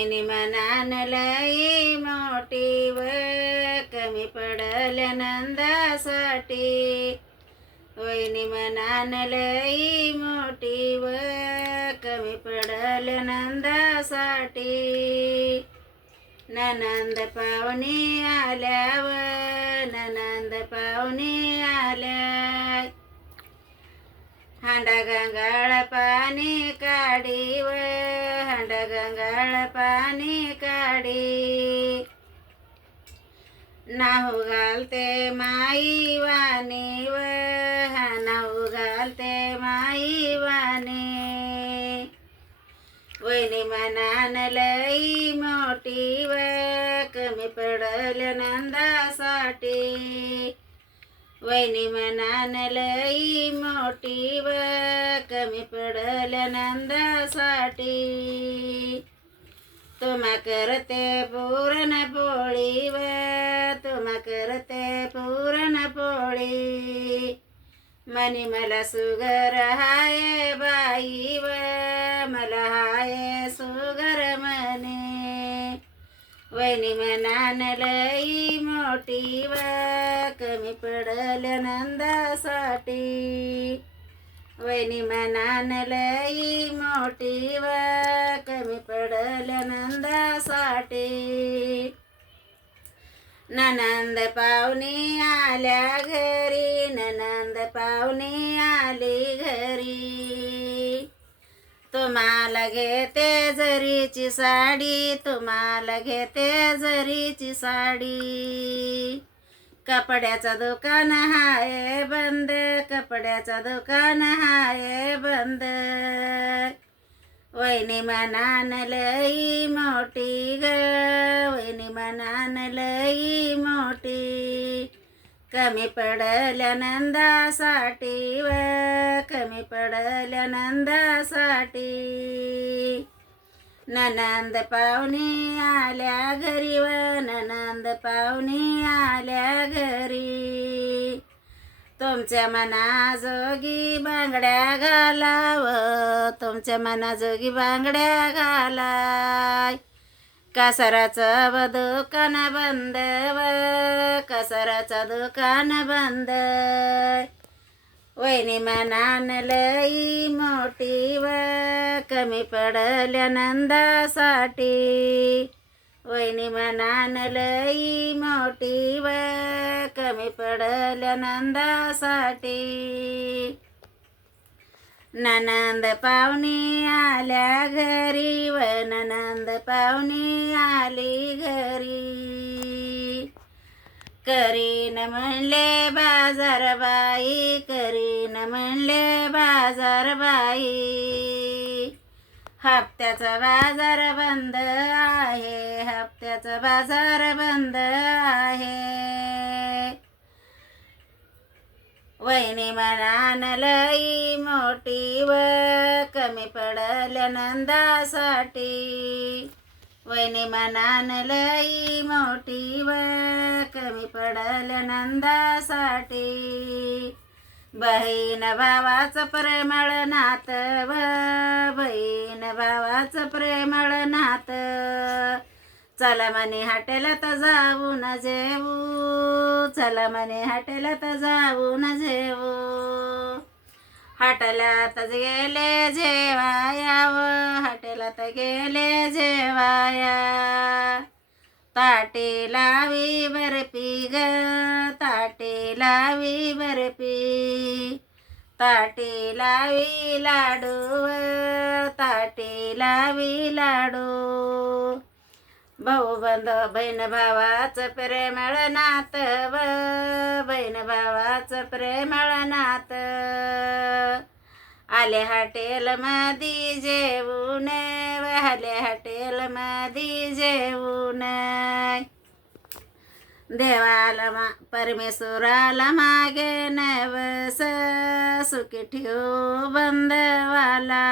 वहिनी मनान लई मोठी व कमी पडल्या नंदासाठी. वहिनी मनान लई मोठी व कमी पडल्या नंदासाठी. ननंद पाहुणे आल्या व ननंद पाहुणे आल्या. हांडा गंगाळ पाणी काढी व हांडा गंगाळ पाणी काढी. नाहू घालते माई वाणी व नाहू घालते माई वाणी. वहिनी मनान लई मोठी व कमी पडल्या नंदासाठी. वहिनी मनान लई मोठी व कमी पडल्या नंदासाठी. तुम्हा करते पुरणपोळी व तुम्हा करते पुरणपोळी. मनी मला सुगर हाय बाई व मला हाय सुगर म्हणे. वहिनी मनान लई मोठी व कमी पडल्या नंदासाठी. वहिनी मनान लई मोठी व कमी पडल्या नंदासाठी. ननंद पाहुणे आल्या घरी ननंद पाहुणे आली घरी. तुम्हाला घेते जरीची साडी तुम्हाला घेते जरीची साडी. कपड्याचं दुकान हाय बंद कपड्याचं दुकान हाय बंद. वहिनी मनान लई मोठी ग वहिनी मनान लई मोठी. कमी पडल्या नंदासाठी व कमी पडल्या नंदासाठी. ननंद पाहुणे आल्या घरी व ननंद पाहुणे आल्या घरी. तुमच्या मनाजोगी बांगड्या घालाव तुमच्या मनाजोगी बांगड्या घालाय. कासाराचं दुकान बंद व कासाराचं दुकान बंद. वहिनी मनान लई मोठी व कमी पडल्या नंदासाठी. वहिनी मनान लई मोठी व कमी पडल्या नंदासाठी. ननंद पाहुणे आल्या घरी व ननंद पाहुणे आली घरी. करीन म्हणले बाजारबाई करीन म्हणले बाजारबाई. हप्त्याचा बाजार बंद आहे हप्त्याचा बाजार बंद आहे. वहिनी मनान लई मोठी व कमी पडल्या नंदासाठी. वहिनी मनान लई मोठी व कमी पडल्या नंदासाठी. बहीण भावाचं प्रेमळ नात व बहीण भावाचं प्रेमळ नात. चला म्हणे हॉटेलात जाऊन जेवू चला म्हणे हॉटेलात जाऊन जेवू. हॉटेलात गेले जेवाया व हॉटेलात गेले जेवाया. ताटे लावी बर्फी ग ताटे लावी बर्फी. ताटे लावी लाडू व ताटे लावी लाडू. भाऊ बंद बहीण भावाचं प्रेमळ नात व बहीण भावाचं प्रेमळ नात. आले हॉटेल मधी जेवून आले हॉटेल मधी जेवून. देवाला परमेश्वराला मागे नवस सुखी ठेवू बंदवाला.